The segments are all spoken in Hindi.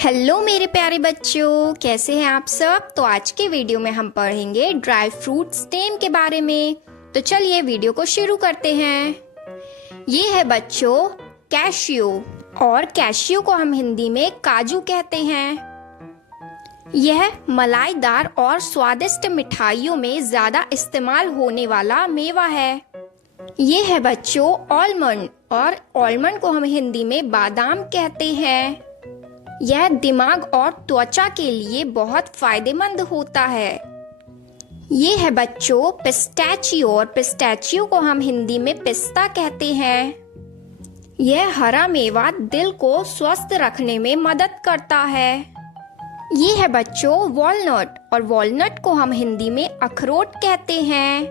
हेलो मेरे प्यारे बच्चों, कैसे हैं आप सब। तो आज के वीडियो में हम पढ़ेंगे ड्राई फ्रूट स्टेम के बारे में। तो चलिए वीडियो को शुरू करते हैं। ये है बच्चों कैशियो, और कैशियो को हम हिंदी में काजू कहते हैं। यह मलाईदार और स्वादिष्ट मिठाइयों में ज्यादा इस्तेमाल होने वाला मेवा है। ये है बच्चों आलमंड, और आलमंड को हम हिंदी में बादाम कहते हैं। यह दिमाग और त्वचा के लिए बहुत फायदेमंद होता है। ये है बच्चों पिस्ताचियो, और पिस्ताचियो को हम हिंदी में पिस्ता कहते हैं। यह हरा मेवा दिल को स्वस्थ रखने में मदद करता है। ये है बच्चों वॉलनट, और वॉलनट को हम हिंदी में अखरोट कहते हैं।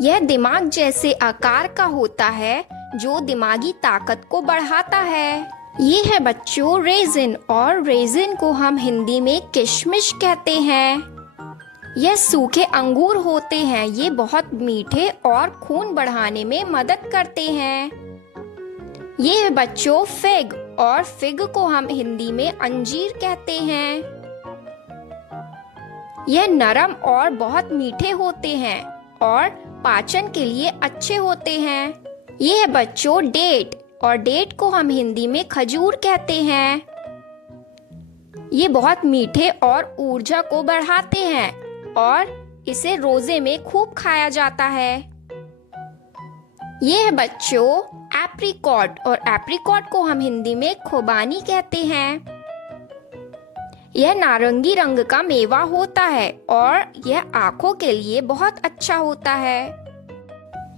यह दिमाग जैसे आकार का होता है जो दिमागी ताकत को बढ़ाता है। ये है बच्चों रेजिन, और रेजिन को हम हिंदी में किशमिश कहते हैं। यह सूखे अंगूर होते हैं। ये बहुत मीठे और खून बढ़ाने में मदद करते हैं। ये है बच्चों फिग, और फिग को हम हिंदी में अंजीर कहते हैं। यह नरम और बहुत मीठे होते हैं और पाचन के लिए अच्छे होते हैं। ये है बच्चों डेट, और डेट को हम हिंदी में खजूर कहते हैं। ये बहुत मीठे और ऊर्जा को बढ़ाते हैं, और इसे रोजे में खूब खाया जाता है। ये है बच्चों एप्रिकॉट, और एप्रिकॉट को हम हिंदी में खुबानी कहते हैं। यह नारंगी रंग का मेवा होता है, और यह आंखों के लिए बहुत अच्छा होता है।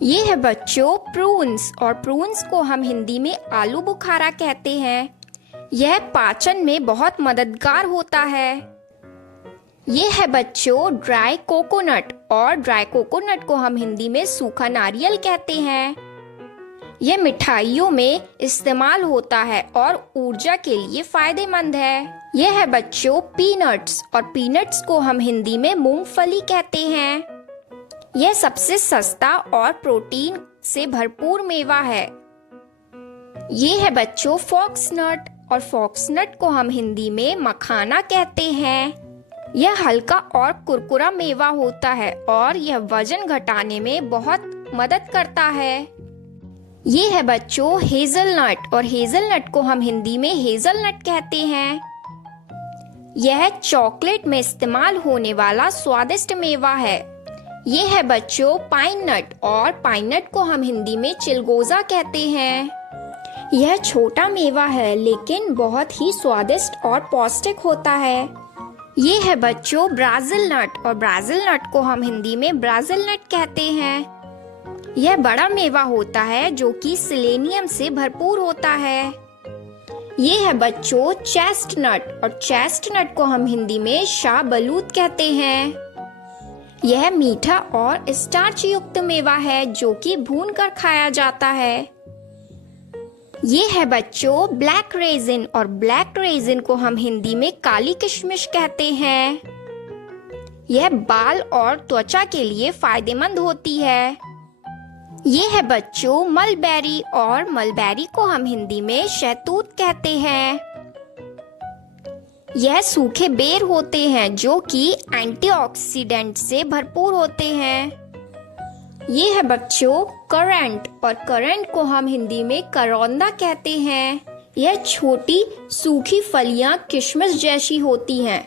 ये है बच्चों प्रून्स, और प्रून्स को हम हिंदी में आलू बुखारा कहते हैं। यह पाचन में बहुत मददगार होता है। ये है बच्चों ड्राई कोकोनट, और ड्राई कोकोनट को हम हिंदी में सूखा नारियल कहते हैं। यह मिठाइयों में इस्तेमाल होता है और ऊर्जा के लिए फायदेमंद है। यह है बच्चों पीनट्स, और पीनट्स को हम हिंदी में मूंगफली कहते हैं। यह सबसे सस्ता और प्रोटीन से भरपूर मेवा है। ये है बच्चों फॉक्सनट, और फॉक्सनट को हम हिंदी में मखाना कहते हैं। यह हल्का और कुरकुरा मेवा होता है, और यह वजन घटाने में बहुत मदद करता है। ये है बच्चों हेजलनट, और हेजलनट को हम हिंदी में हेजलनट कहते हैं। यह चॉकलेट में इस्तेमाल होने वाला स्वादिष्ट मेवा है। ये है बच्चों पाइन नट, और पाइन नट को हम हिंदी में चिलगोजा कहते हैं। यह छोटा मेवा है लेकिन बहुत ही स्वादिष्ट और पौष्टिक होता है। ये है बच्चों ब्राज़िल नट, और ब्राज़िल नट को हम हिंदी में ब्राज़िल नट कहते हैं। यह बड़ा मेवा होता है जो कि सेलेनियम से भरपूर होता है। ये है बच्चों चेस्टनट, और चेस्टनट को हम हिंदी में शाहबलूत कहते हैं। यह मीठा और स्टार्च युक्त मेवा है जो कि भूनकर खाया जाता है। ये है बच्चों ब्लैक रेजिन, और ब्लैक रेजिन को हम हिंदी में काली किशमिश कहते हैं। यह बाल और त्वचा के लिए फायदेमंद होती है। ये है बच्चों मलबेरी, और मलबेरी को हम हिंदी में शहतूत कहते हैं। यह सूखे बेर होते हैं जो कि एंटीऑक्सीडेंट से भरपूर होते हैं। ये है बच्चों करंट, और करंट को हम हिंदी में करौंदा कहते हैं। यह छोटी सूखी फलियां किशमिश जैसी होती हैं।